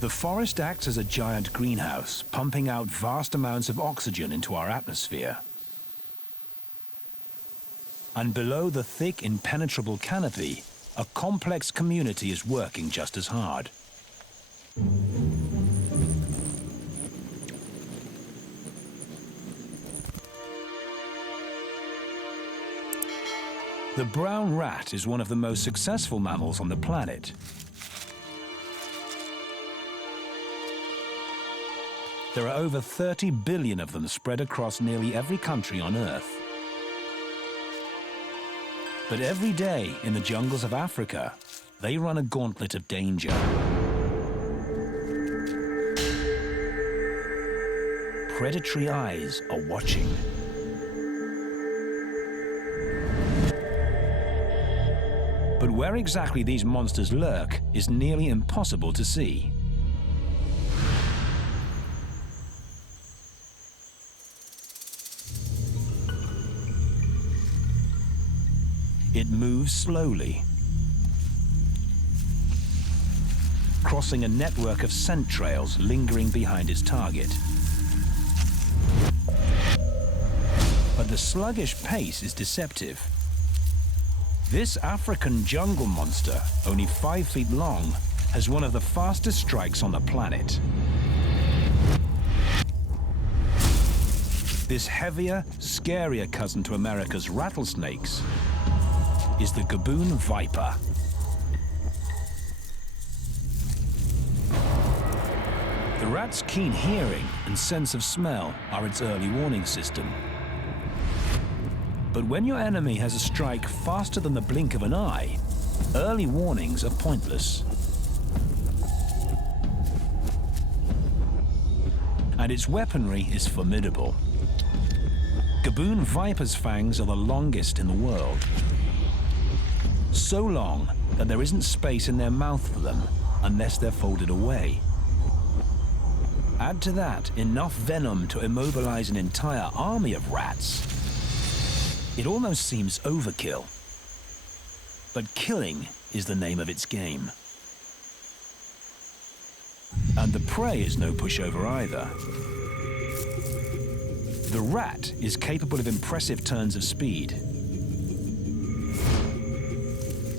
The forest acts as a giant greenhouse, pumping out vast amounts of oxygen into our atmosphere. And below the thick, impenetrable canopy, a complex community is working just as hard. The brown rat is one of the most successful mammals on the planet. There are over 30 billion of them spread across nearly every country on Earth. But every day in the jungles of Africa, they run a gauntlet of danger. Predatory eyes are watching. But where exactly these monsters lurk is nearly impossible to see. It moves slowly, crossing a network of scent trails lingering behind its target. But the sluggish pace is deceptive. This African jungle monster, only 5 feet long, has one of the fastest strikes on the planet. This heavier, scarier cousin to America's rattlesnakes is the gaboon viper. The rat's keen hearing and sense of smell are its early warning system. But when your enemy has a strike faster than the blink of an eye, early warnings are pointless. And its weaponry is formidable. Gaboon vipers' fangs are the longest in the world. So long that there isn't space in their mouth for them unless they're folded away. Add to that enough venom to immobilize an entire army of rats. It almost seems overkill. But killing is the name of its game. And the prey is no pushover either. The rat is capable of impressive turns of speed.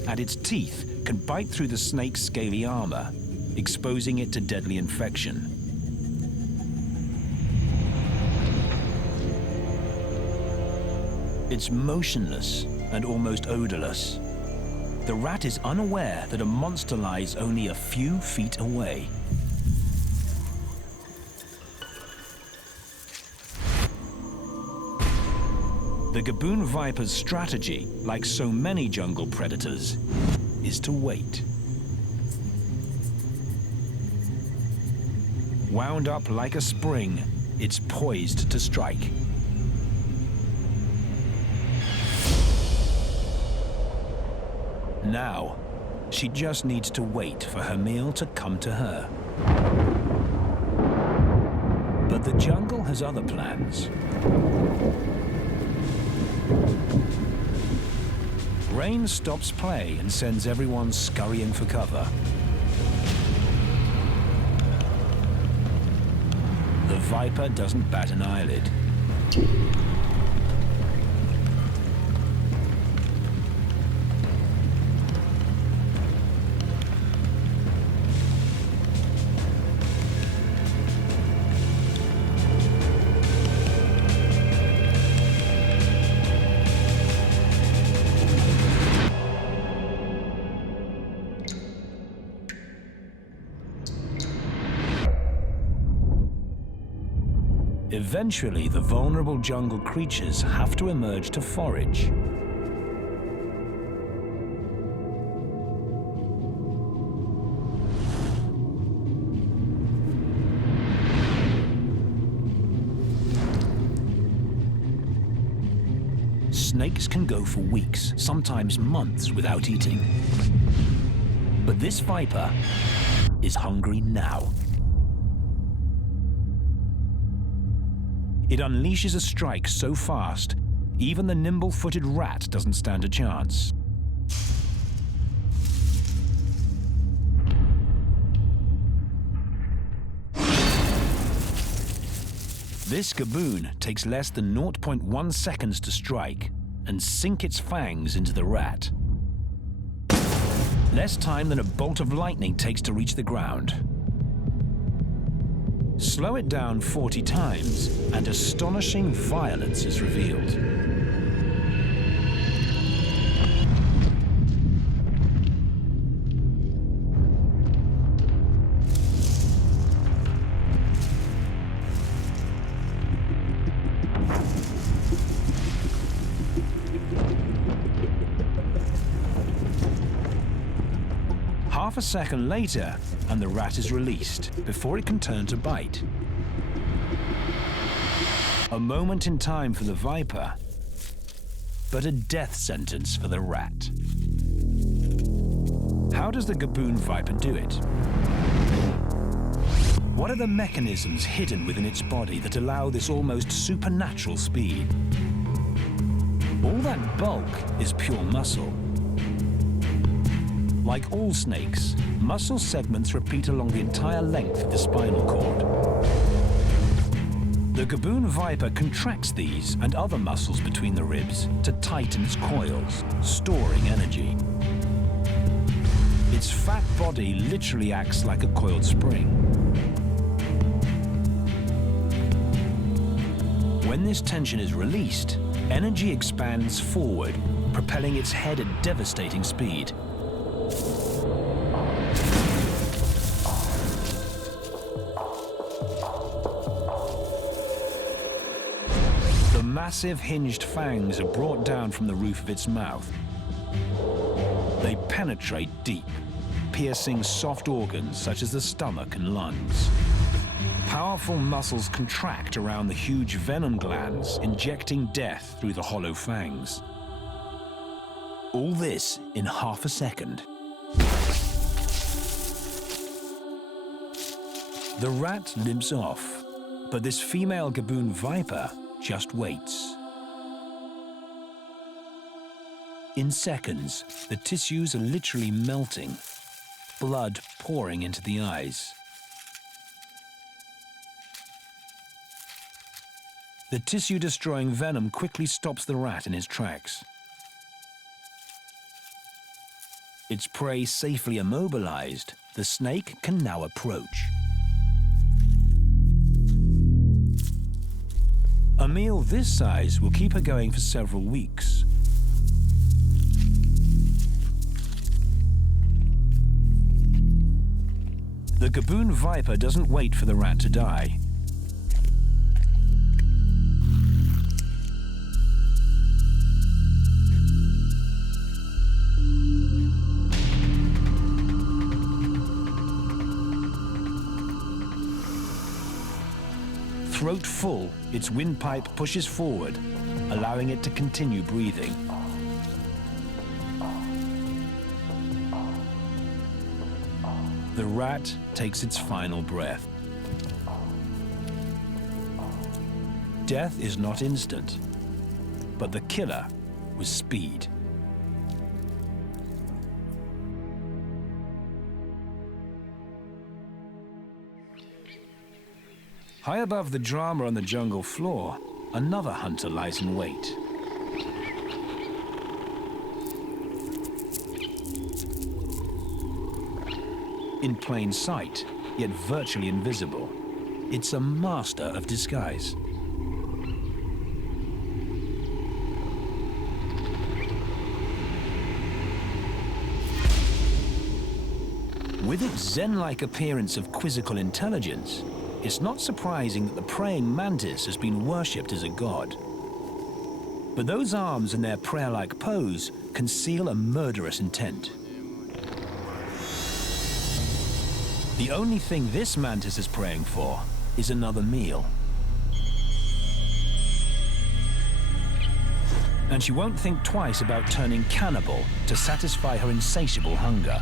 And its teeth can bite through the snake's scaly armor, exposing it to deadly infection. It's motionless and almost odorless. The rat is unaware that a monster lies only a few feet away. The gaboon viper's strategy, like so many jungle predators, is to wait. Wound up like a spring, it's poised to strike. Now, she just needs to wait for her meal to come to her. But the jungle has other plans. Rain stops play and sends everyone scurrying for cover. The viper doesn't bat an eyelid. Eventually, the vulnerable jungle creatures have to emerge to forage. Snakes can go for weeks, sometimes months, without eating. But this viper is hungry now. It unleashes a strike so fast, even the nimble-footed rat doesn't stand a chance. This gaboon takes less than 0.1 seconds to strike and sink its fangs into the rat. Less time than a bolt of lightning takes to reach the ground. Slow it down 40 times, and astonishing violence is revealed. Half a second later, and the rat is released before it can turn to bite. A moment in time for the viper, but a death sentence for the rat. How does the gaboon viper do it? What are the mechanisms hidden within its body that allow this almost supernatural speed? All that bulk is pure muscle. Like all snakes, muscle segments repeat along the entire length of the spinal cord. The gaboon viper contracts these and other muscles between the ribs to tighten its coils, storing energy. Its fat body literally acts like a coiled spring. When this tension is released, energy expands forward, propelling its head at devastating speed. The massive hinged fangs are brought down from the roof of its mouth. They penetrate deep, piercing soft organs such as the stomach and lungs. Powerful muscles contract around the huge venom glands, injecting death through the hollow fangs. All this in half a second. The rat limps off, but this female gaboon viper just waits. In seconds, the tissues are literally melting, blood pouring into the eyes. The tissue-destroying venom quickly stops the rat in his tracks. Its prey safely immobilized, the snake can now approach. A meal this size will keep her going for several weeks. The gaboon viper doesn't wait for the rat to die. Throat full, its windpipe pushes forward, allowing it to continue breathing. The rat takes its final breath. Death is not instant, but the killer was speed. High above the drama on the jungle floor, another hunter lies in wait. In plain sight, yet virtually invisible, it's a master of disguise. With its zen-like appearance of quizzical intelligence, it's not surprising that the praying mantis has been worshipped as a god. But those arms and their prayer-like pose conceal a murderous intent. The only thing this mantis is praying for is another meal. And she won't think twice about turning cannibal to satisfy her insatiable hunger.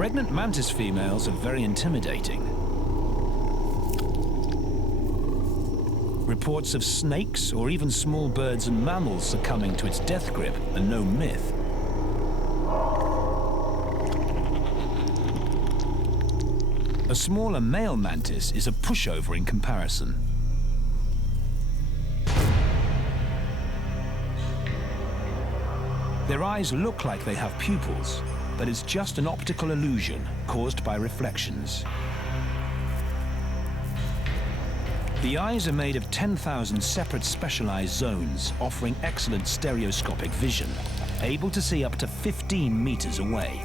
Pregnant mantis females are very intimidating. Reports of snakes or even small birds and mammals succumbing to its death grip are no myth. A smaller male mantis is a pushover in comparison. Their eyes look like they have pupils, but it's just an optical illusion caused by reflections. The eyes are made of 10,000 separate specialized zones, offering excellent stereoscopic vision, able to see up to 15 meters away.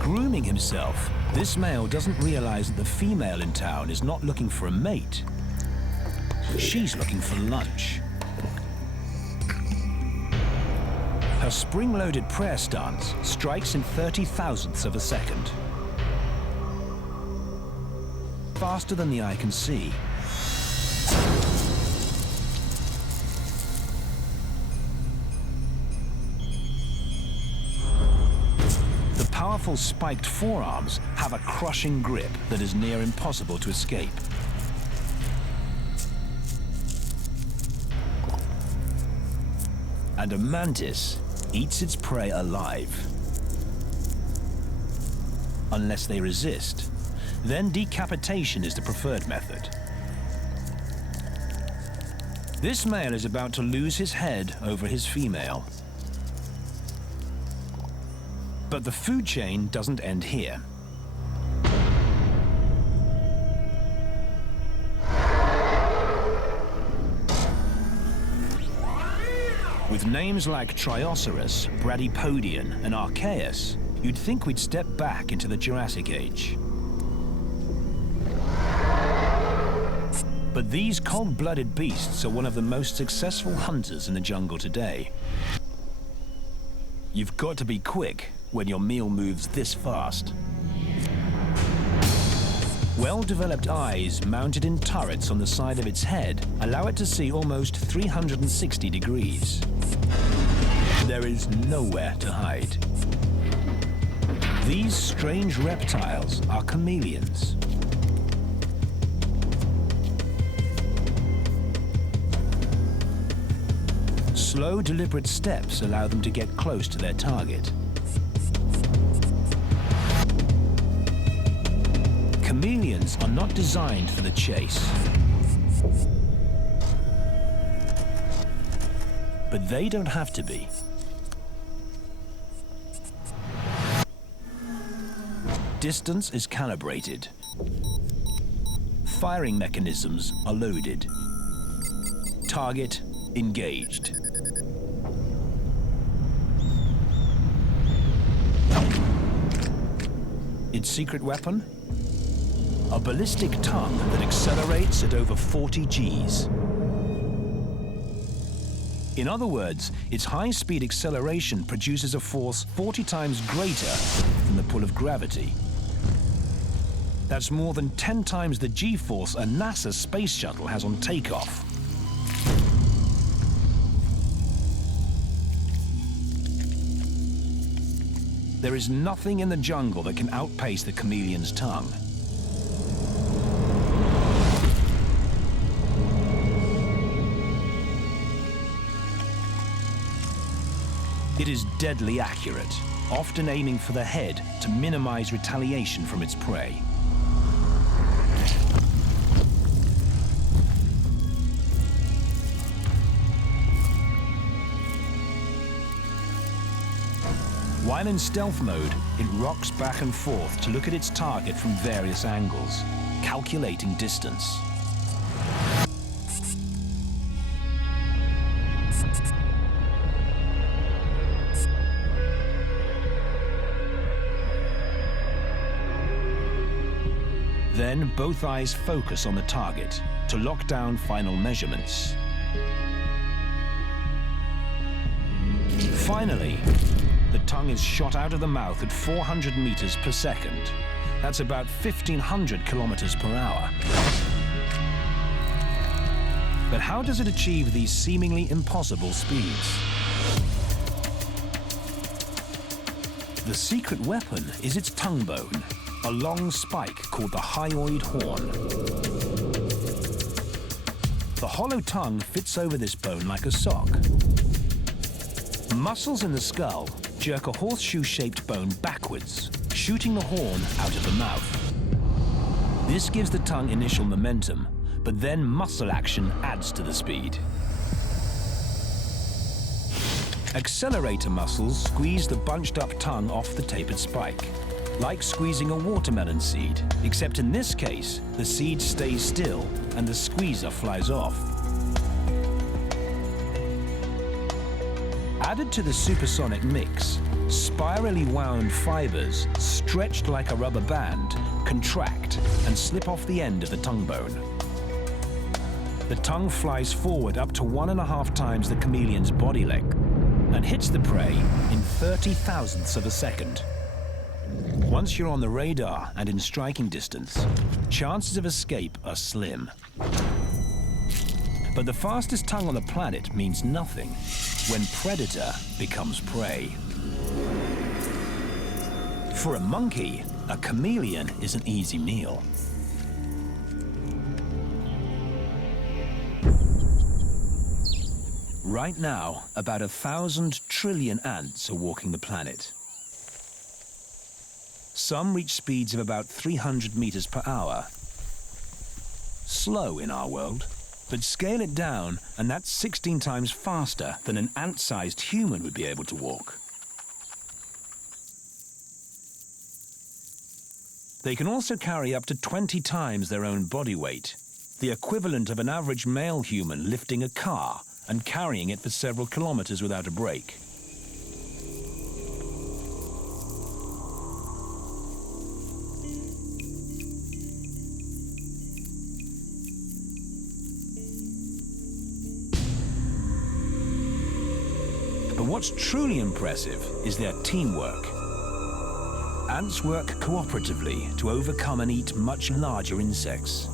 Grooming himself, this male doesn't realize that the female in town is not looking for a mate. She's looking for lunch. Her spring-loaded prayer stance strikes in 30,000ths of a second. Faster than the eye can see. The powerful spiked forearms have a crushing grip that is near impossible to escape. And a mantis eats its prey alive. Unless they resist, then decapitation is the preferred method. This male is about to lose his head over his female. But the food chain doesn't end here. With names like Trioceras, Bradypodian, and Archaeus, you'd think we'd step back into the Jurassic Age. But these cold-blooded beasts are one of the most successful hunters in the jungle today. You've got to be quick when your meal moves this fast. Well-developed eyes mounted in turrets on the side of its head allow it to see almost 360 degrees. There is nowhere to hide. These strange reptiles are chameleons. Slow, deliberate steps allow them to get close to their target. Chameleons are not designed for the chase. But they don't have to be. Distance is calibrated. Firing mechanisms are loaded. Target engaged. Its secret weapon? A ballistic tongue that accelerates at over 40 Gs. In other words, its high-speed acceleration produces a force 40 times greater than the pull of gravity. That's more than 10 times the G-force a NASA space shuttle has on takeoff. There is nothing in the jungle that can outpace the chameleon's tongue. It is deadly accurate, often aiming for the head to minimize retaliation from its prey. While in stealth mode, it rocks back and forth to look at its target from various angles, calculating distance. Then both eyes focus on the target to lock down final measurements. Finally, the tongue is shot out of the mouth at 400 meters per second. That's about 1,500 kilometers per hour. But how does it achieve these seemingly impossible speeds? The secret weapon is its tongue bone, a long spike called the hyoid horn. The hollow tongue fits over this bone like a sock. Muscles in the skull jerk a horseshoe-shaped bone backwards, shooting the horn out of the mouth. This gives the tongue initial momentum, but then muscle action adds to the speed. Accelerator muscles squeeze the bunched-up tongue off the tapered spike, like squeezing a watermelon seed, except in this case, the seed stays still and the squeezer flies off. Added to the supersonic mix, spirally wound fibers, stretched like a rubber band, contract and slip off the end of the tongue bone. The tongue flies forward up to 1.5 times the chameleon's body length and hits the prey in 30 thousandths of a second. Once you're on the radar and in striking distance, chances of escape are slim. But the fastest tongue on the planet means nothing when predator becomes prey. For a monkey, a chameleon is an easy meal. Right now, about 1,000 trillion ants are walking the planet. Some reach speeds of about 300 meters per hour. Slow in our world, but scale it down and that's 16 times faster than an ant-sized human would be able to walk. They can also carry up to 20 times their own body weight, the equivalent of an average male human lifting a car and carrying it for several kilometers without a break. But what's truly impressive is their teamwork. Ants work cooperatively to overcome and eat much larger insects.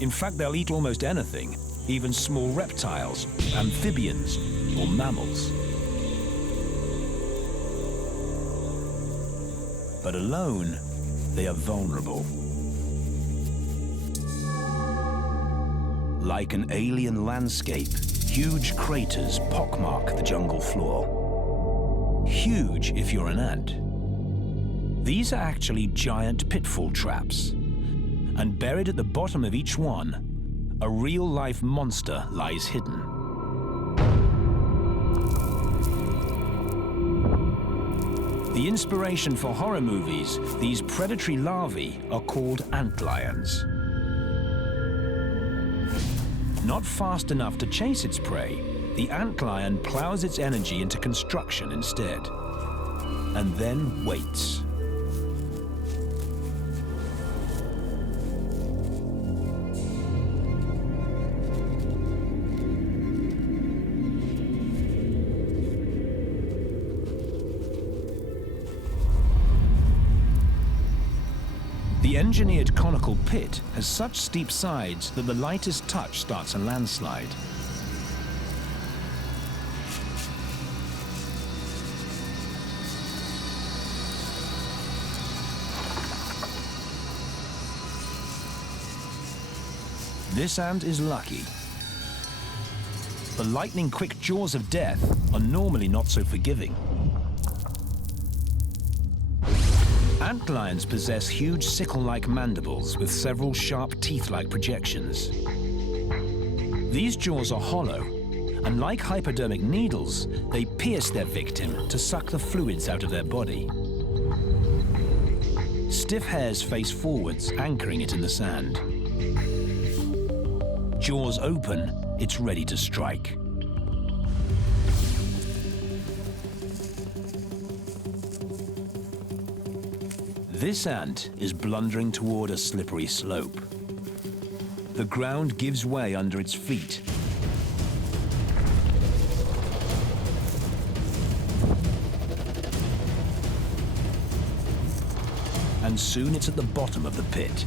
In fact, they'll eat almost anything, even small reptiles, amphibians, or mammals. But alone, they are vulnerable. Like an alien landscape, huge craters pockmark the jungle floor. Huge if you're an ant. These are actually giant pitfall traps. And buried at the bottom of each one, a real-life monster lies hidden. The inspiration for horror movies, these predatory larvae are called antlions. Not fast enough to chase its prey, the antlion plows its energy into construction instead, and then waits. The engineered conical pit has such steep sides that the lightest touch starts a landslide. This ant is lucky. The lightning-quick jaws of death are normally not so forgiving. Antlions possess huge sickle-like mandibles with several sharp teeth-like projections. These jaws are hollow, and like hypodermic needles, they pierce their victim to suck the fluids out of their body. Stiff hairs face forwards, anchoring it in the sand. Jaws open, it's ready to strike. This ant is blundering toward a slippery slope. The ground gives way under its feet. And soon it's at the bottom of the pit.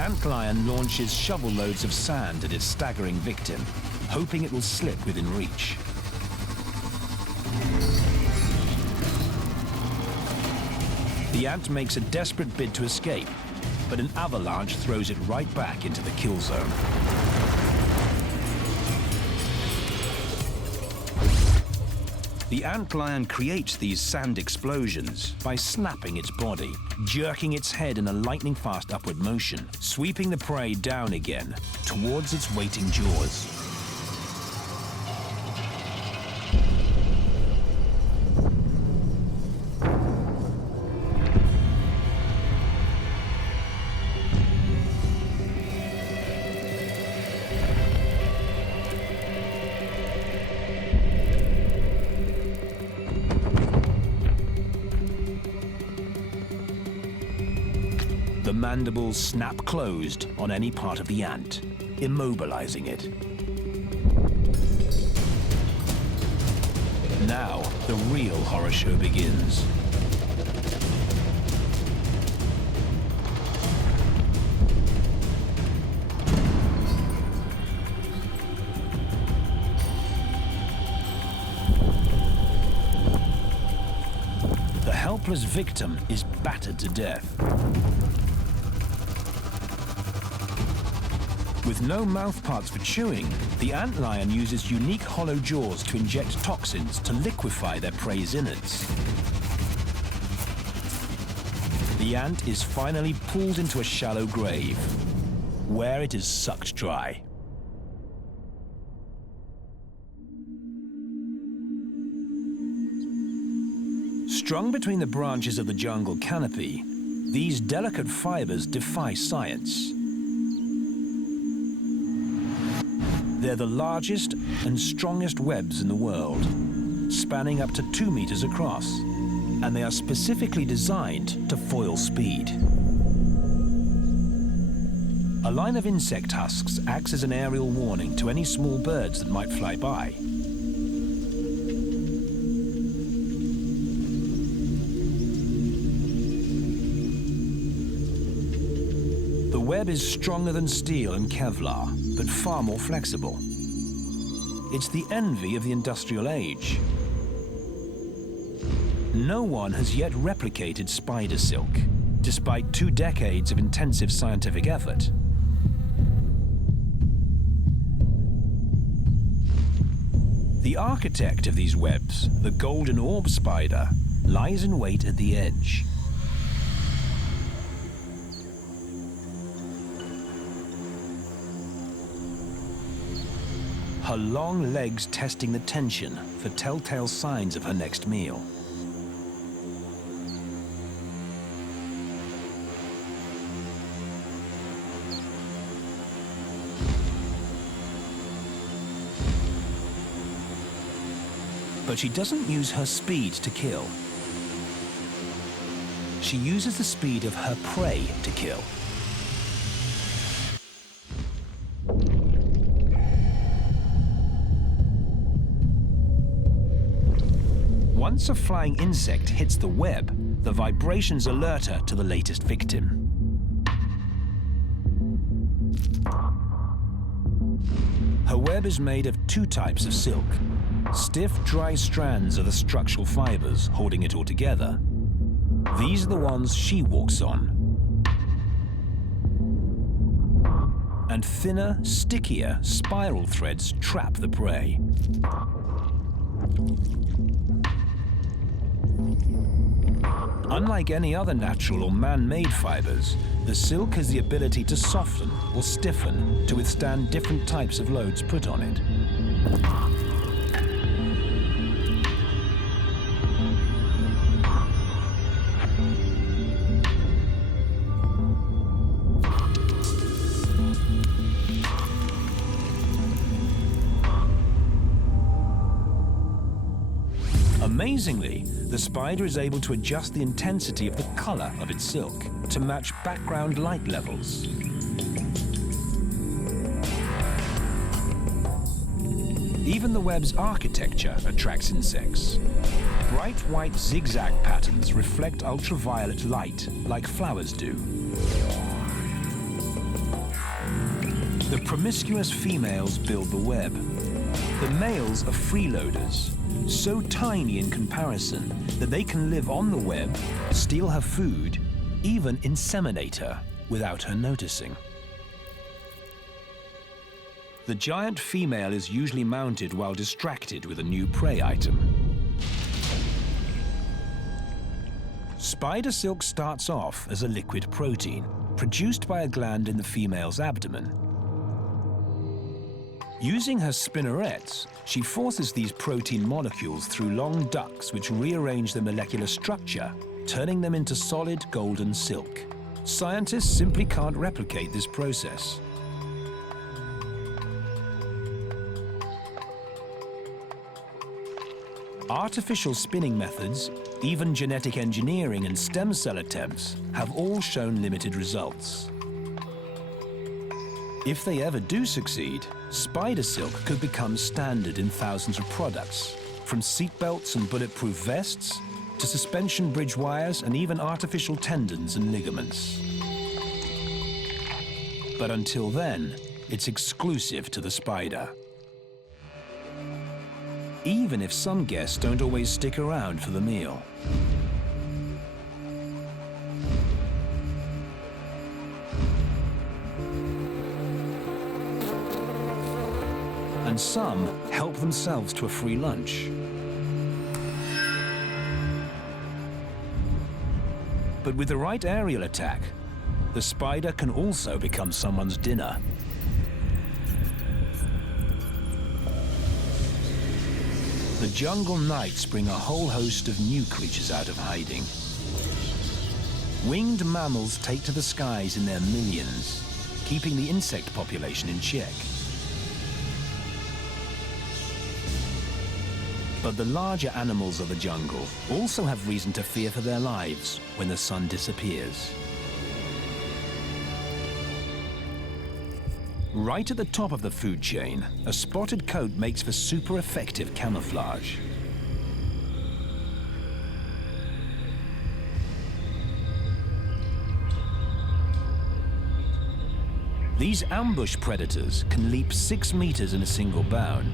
antlion launches shovel loads of sand at its staggering victim, hoping it will slip within reach. The ant makes a desperate bid to escape, but an avalanche throws it right back into the kill zone. The antlion creates these sand explosions by snapping its body, jerking its head in a lightning-fast upward motion, sweeping the prey down again towards its waiting jaws. The mandibles snap closed on any part of the ant, immobilizing it. Now, the real horror show begins. The helpless victim is battered to death. With no mouthparts for chewing, the antlion uses unique hollow jaws to inject toxins to liquefy their prey's innards. The ant is finally pulled into a shallow grave, where it is sucked dry. Strung between the branches of the jungle canopy, these delicate fibers defy science. They're the largest and strongest webs in the world, spanning up to 2 meters across, and they are specifically designed to foil speed. A line of insect husks acts as an aerial warning to any small birds that might fly by. The web is stronger than steel and Kevlar, but far more flexible. It's the envy of the industrial age. No one has yet replicated spider silk, despite 2 decades of intensive scientific effort. The architect of these webs, the golden orb spider, lies in wait at the edge. Her long legs testing the tension for telltale signs of her next meal. But she doesn't use her speed to kill. She uses the speed of her prey to kill. Once a flying insect hits the web, the vibrations alert her to the latest victim. Her web is made of 2 types of silk. Stiff, dry strands are the structural fibers holding it all together. These are the ones she walks on. And thinner, stickier spiral threads trap the prey. Unlike any other natural or man-made fibers, the silk has the ability to soften or stiffen to withstand different types of loads put on it. Amazingly, the spider is able to adjust the intensity of the color of its silk to match background light levels. Even the web's architecture attracts insects. Bright white zigzag patterns reflect ultraviolet light like flowers do. The promiscuous females build the web. The males are freeloaders, so tiny in comparison that they can live on the web, steal her food, even inseminate her without her noticing. The giant female is usually mounted while distracted with a new prey item. Spider silk starts off as a liquid protein produced by a gland in the female's abdomen. Using her spinnerets, she forces these protein molecules through long ducts which rearrange the molecular structure, turning them into solid golden silk. Scientists simply can't replicate this process. Artificial spinning methods, even genetic engineering and stem cell attempts, have all shown limited results. If they ever do succeed, spider silk could become standard in thousands of products, from seatbelts and bulletproof vests to suspension bridge wires and even artificial tendons and ligaments. But until then, it's exclusive to the spider. Even if some guests don't always stick around for the meal. And some help themselves to a free lunch. But with the right aerial attack, the spider can also become someone's dinner. The jungle nights bring a whole host of new creatures out of hiding. Winged mammals take to the skies in their millions, keeping the insect population in check. But the larger animals of the jungle also have reason to fear for their lives when the sun disappears. Right at the top of the food chain, a spotted coat makes for super effective camouflage. These ambush predators can leap 6 meters in a single bound.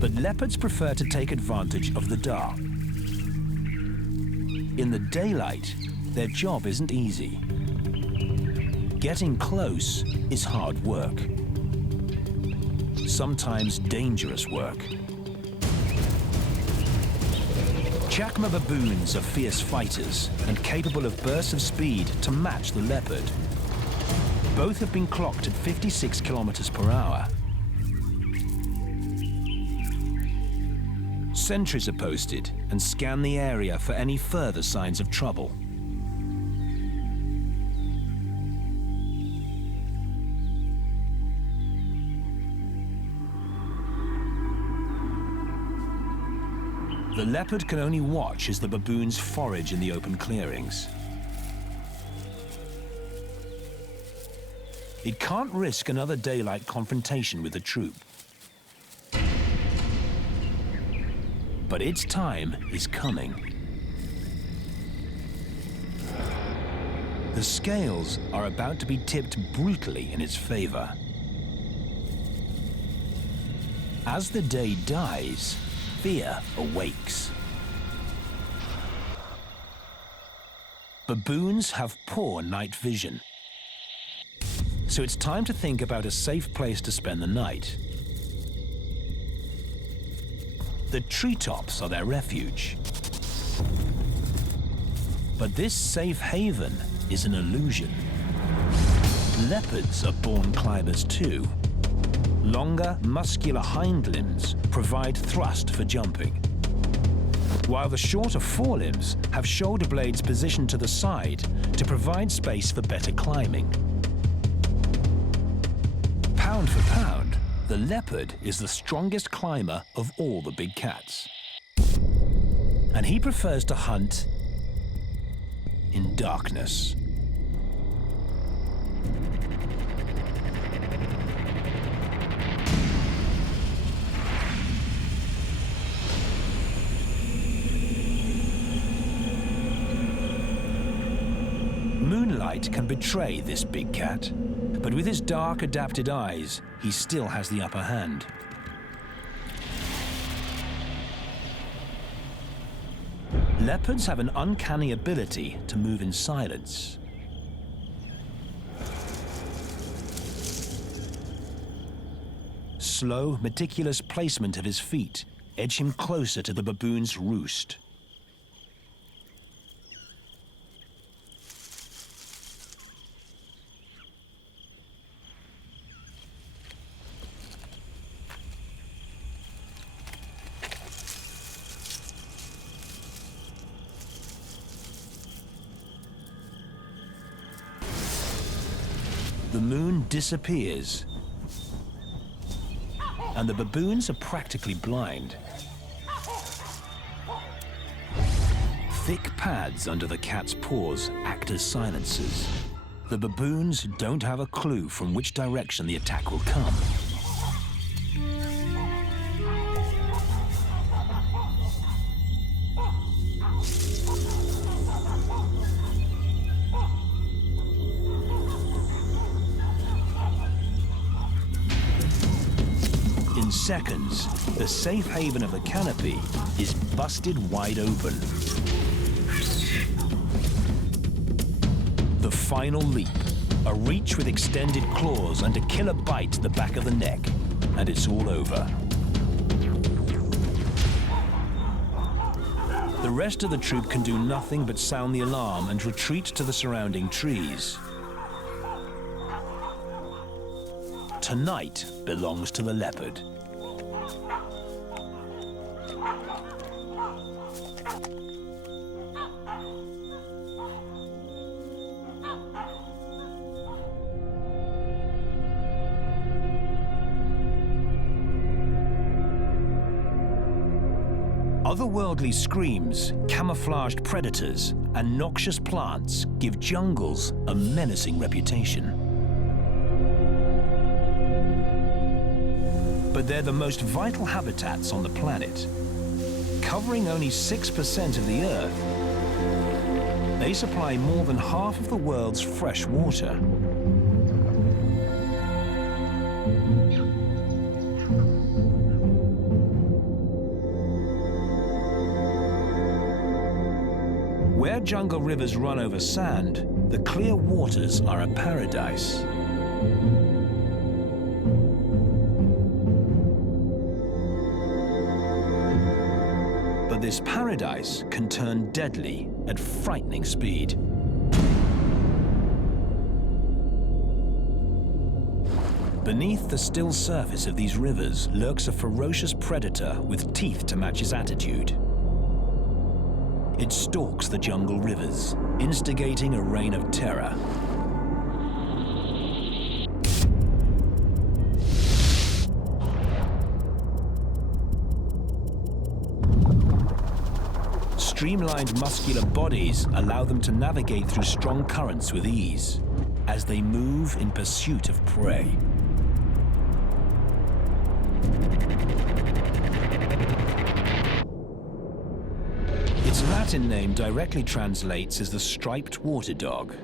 But leopards prefer to take advantage of the dark. In the daylight, their job isn't easy. Getting close is hard work. Sometimes dangerous work. Chacma baboons are fierce fighters and capable of bursts of speed to match the leopard. Both have been clocked at 56 kilometers per hour. Sentries are posted and scan the area for any further signs of trouble. The leopard can only watch as the baboons forage in the open clearings. It can't risk another daylight confrontation with the troop. But its time is coming. The scales are about to be tipped brutally in its favor. As the day dies, fear awakes. Baboons have poor night vision. So it's time to think about a safe place to spend the night. The treetops are their refuge. But this safe haven is an illusion. Leopards are born climbers too. Longer, muscular hind limbs provide thrust for jumping, while the shorter forelimbs have shoulder blades positioned to the side to provide space for better climbing. Pound for pound, the leopard is the strongest climber of all the big cats. And he prefers to hunt in darkness. height can betray this big cat, but with his dark, adapted eyes, he still has the upper hand. Leopards have an uncanny ability to move in silence. Slow, meticulous placement of his feet edge him closer to the baboon's roost. The moon disappears, and the baboons are practically blind. Thick pads under the cat's paws act as silencers. The baboons don't have a clue from which direction the attack will come. In seconds, the safe haven of the canopy is busted wide open. The final leap, a reach with extended claws and a killer bite to the back of the neck, and it's all over. The rest of the troop can do nothing but sound the alarm and retreat to the surrounding trees. Tonight belongs to the leopard. Otherworldly screams, camouflaged predators, and noxious plants give jungles a menacing reputation. But they're the most vital habitats on the planet. Covering only 6% of the Earth, they supply more than half of the world's fresh water. Where jungle rivers run over sand, the clear waters are a paradise. But this paradise can turn deadly at frightening speed. Beneath the still surface of these rivers lurks a ferocious predator with teeth to match his attitude. It stalks the jungle rivers, instigating a reign of terror. Streamlined muscular bodies allow them to navigate through strong currents with ease, as they move in pursuit of prey. Its Latin name directly translates as the striped water dog.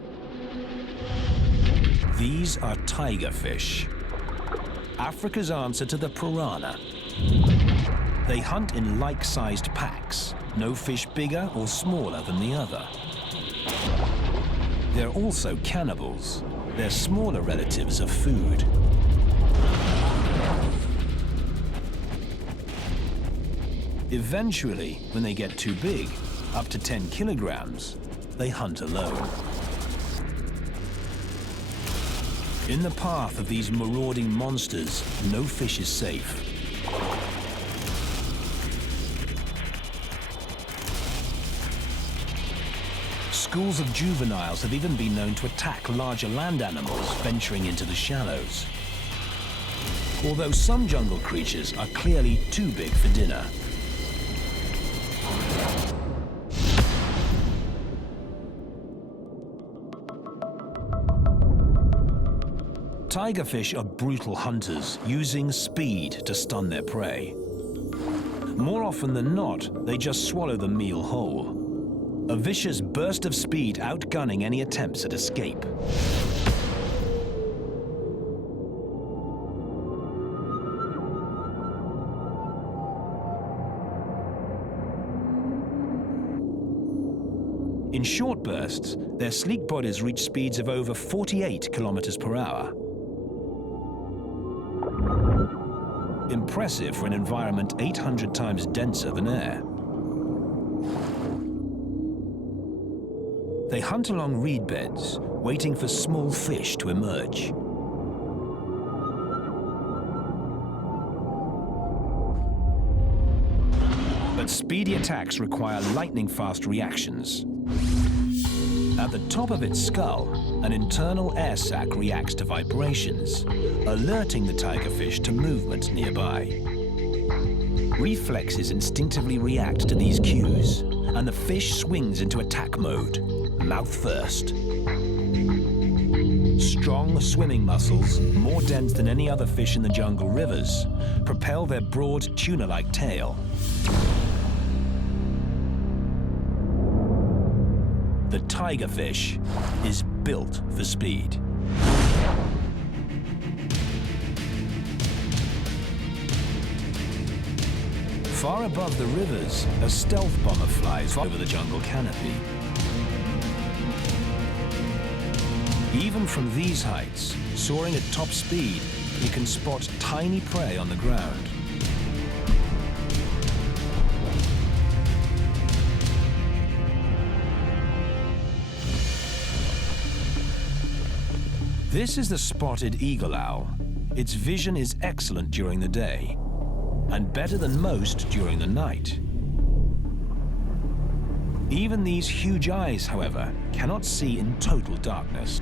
These are tiger fish, Africa's answer to the piranha. They hunt in like-sized packs, no fish bigger or smaller than the other. They're also cannibals. They're smaller relatives of food. Eventually, when they get too big, up to 10 kilograms, they hunt alone. In the path of these marauding monsters, no fish is safe. Schools of juveniles have even been known to attack larger land animals venturing into the shallows. Although some jungle creatures are clearly too big for dinner. Tigerfish are brutal hunters, using speed to stun their prey. More often than not, they just swallow the meal whole. A vicious burst of speed outgunning any attempts at escape. In short bursts, their sleek bodies reach speeds of over 48 kilometers per hour. Impressive for an environment 800 times denser than air. They hunt along reed beds, waiting for small fish to emerge. But speedy attacks require lightning-fast reactions. At the top of its skull, an internal air sac reacts to vibrations, alerting the tigerfish to movement nearby. Reflexes instinctively react to these cues, and the fish swings into attack mode, mouth first. Strong swimming muscles, more dense than any other fish in the jungle rivers, propel their broad tuna-like tail. The tigerfish is built for speed. Far above the rivers, a stealth bomber flies over the jungle canopy. Even from these heights, soaring at top speed, you can spot tiny prey on the ground. This is the spotted eagle owl. Its vision is excellent during the day, and better than most during the night. Even these huge eyes, however, cannot see in total darkness.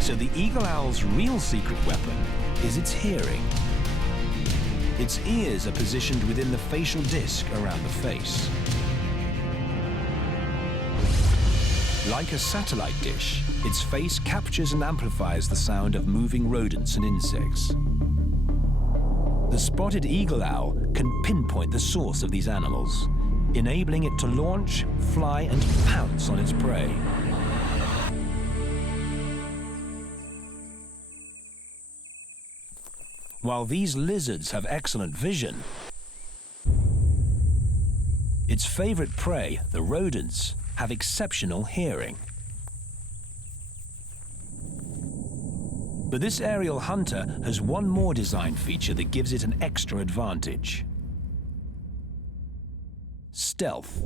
So the eagle owl's real secret weapon is its hearing. Its ears are positioned within the facial disc around the face. Like a satellite dish, its face captures and amplifies the sound of moving rodents and insects. The spotted eagle owl can pinpoint the source of these animals, enabling it to launch, fly, and pounce on its prey. While these lizards have excellent vision, its favorite prey, the rodents, have exceptional hearing. But this aerial hunter has one more design feature that gives it an extra advantage: stealth.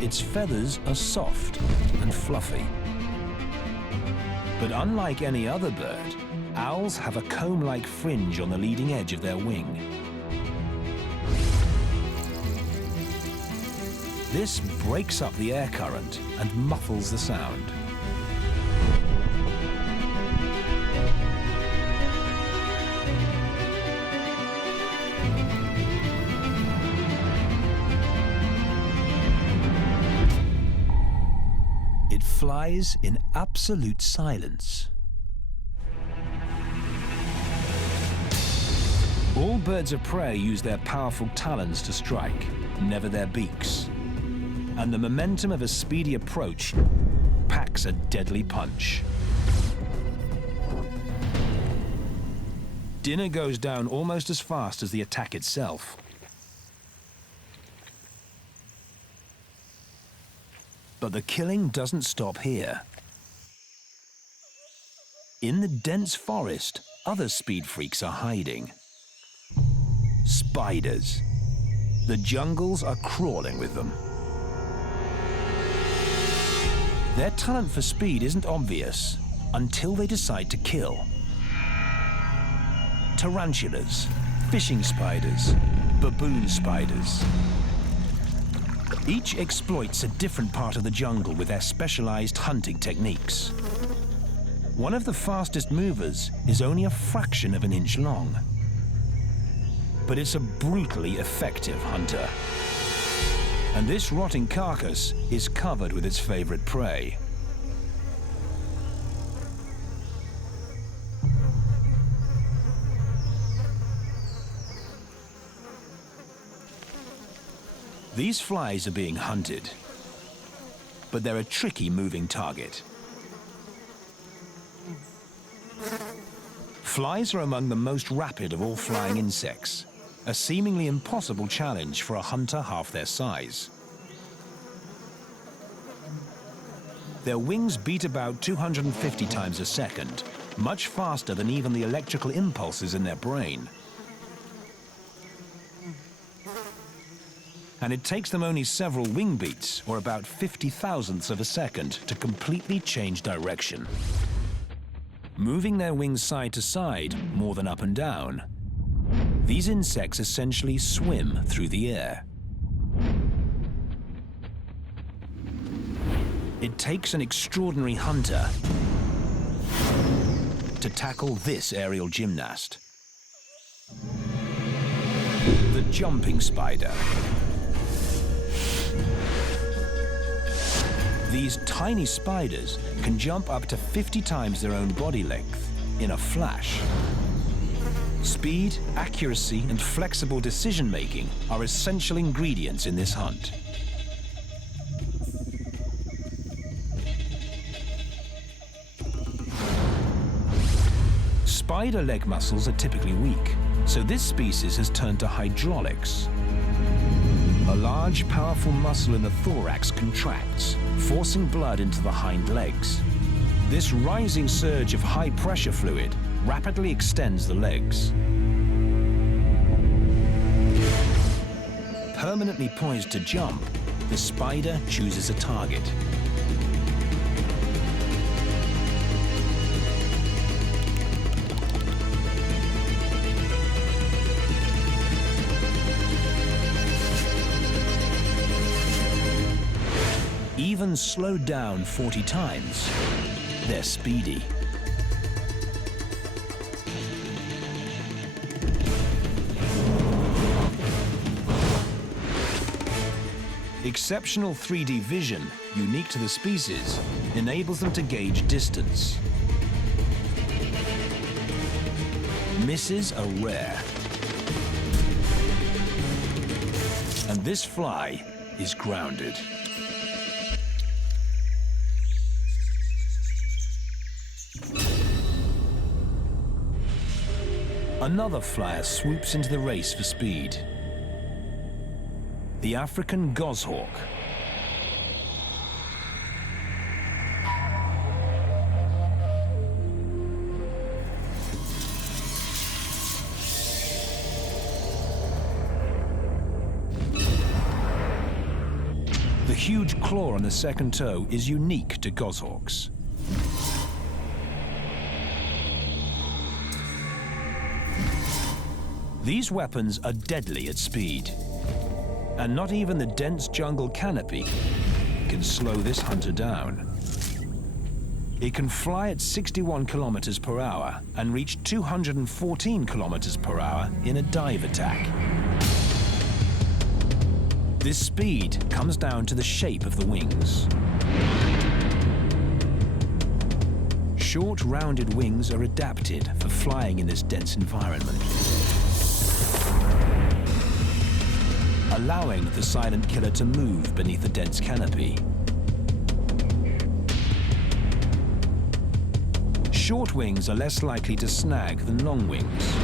Its feathers are soft and fluffy. But unlike any other bird, owls have a comb-like fringe on the leading edge of their wing. This breaks up the air current and muffles the sound. It flies in absolute silence. All birds of prey use their powerful talons to strike, never their beaks. And the momentum of a speedy approach packs a deadly punch. Dinner goes down almost as fast as the attack itself. But the killing doesn't stop here. In the dense forest, other speed freaks are hiding. Spiders. The jungles are crawling with them. Their talent for speed isn't obvious until they decide to kill. Tarantulas, fishing spiders, baboon spiders. Each exploits a different part of the jungle with their specialized hunting techniques. One of the fastest movers is only a fraction of an inch long. but it's a brutally effective hunter. And this rotting carcass is covered with its favorite prey. These flies are being hunted, but they're a tricky moving target. Flies are among the most rapid of all flying insects, a seemingly impossible challenge for a hunter half their size. Their wings beat about 250 times a second, much faster than even the electrical impulses in their brain. And it takes them only several wing beats, or about 50 thousandths of a second, to completely change direction. Moving their wings side to side, more than up and down, these insects essentially swim through the air. It takes an extraordinary hunter to tackle this aerial gymnast. The jumping spider. These tiny spiders can jump up to 50 times their own body length in a flash. Speed, accuracy, and flexible decision-making are essential ingredients in this hunt. Spider leg muscles are typically weak, so this species has turned to hydraulics. A large, powerful muscle in the thorax contracts, forcing blood into the hind legs. This rising surge of high-pressure fluid rapidly extends the legs. Permanently poised to jump, the spider chooses a target. Even slowed down 40 times, they're speedy. Exceptional 3D vision, unique to the species, enables them to gauge distance. Misses are rare. And this fly is grounded. Another flyer swoops into the race for speed. The African goshawk. The huge claw on the second toe is unique to goshawks. These weapons are deadly at speed, and not even the dense jungle canopy can slow this hunter down. It can fly at 61 kilometers per hour and reach 214 kilometers per hour in a dive attack. This speed comes down to the shape of the wings. Short, rounded wings are adapted for flying in this dense environment, allowing the silent killer to move beneath the dense canopy. Short wings are less likely to snag than long wings.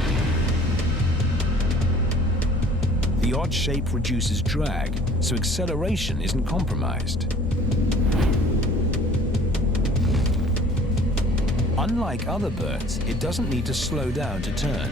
The odd shape reduces drag, so acceleration isn't compromised. Unlike other birds, it doesn't need to slow down to turn.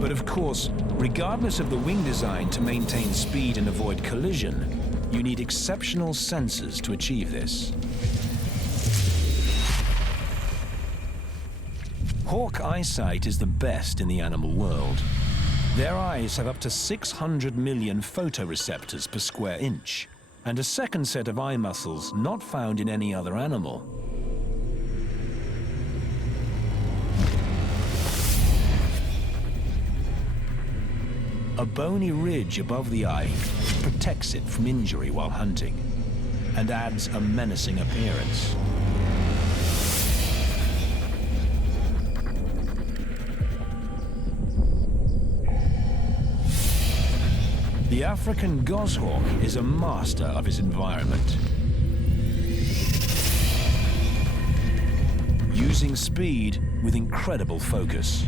But of course, regardless of the wing design to maintain speed and avoid collision, you need exceptional sensors to achieve this. Hawk eyesight is the best in the animal world. Their eyes have up to 600 million photoreceptors per square inch, and a second set of eye muscles not found in any other animal. A bony ridge above the eye protects it from injury while hunting and adds a menacing appearance. The African goshawk is a master of his environment. Using speed with incredible focus.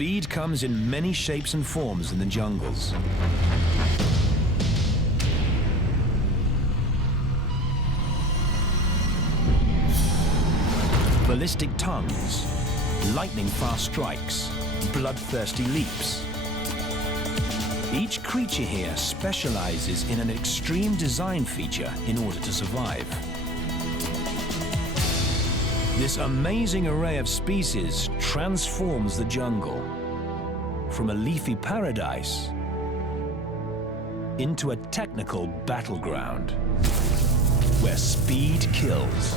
Speed comes in many shapes and forms in the jungles. Ballistic tongues, lightning-fast strikes, bloodthirsty leaps. Each creature here specializes in an extreme design feature in order to survive. This amazing array of species transforms the jungle from a leafy paradise into a technical battleground where speed kills.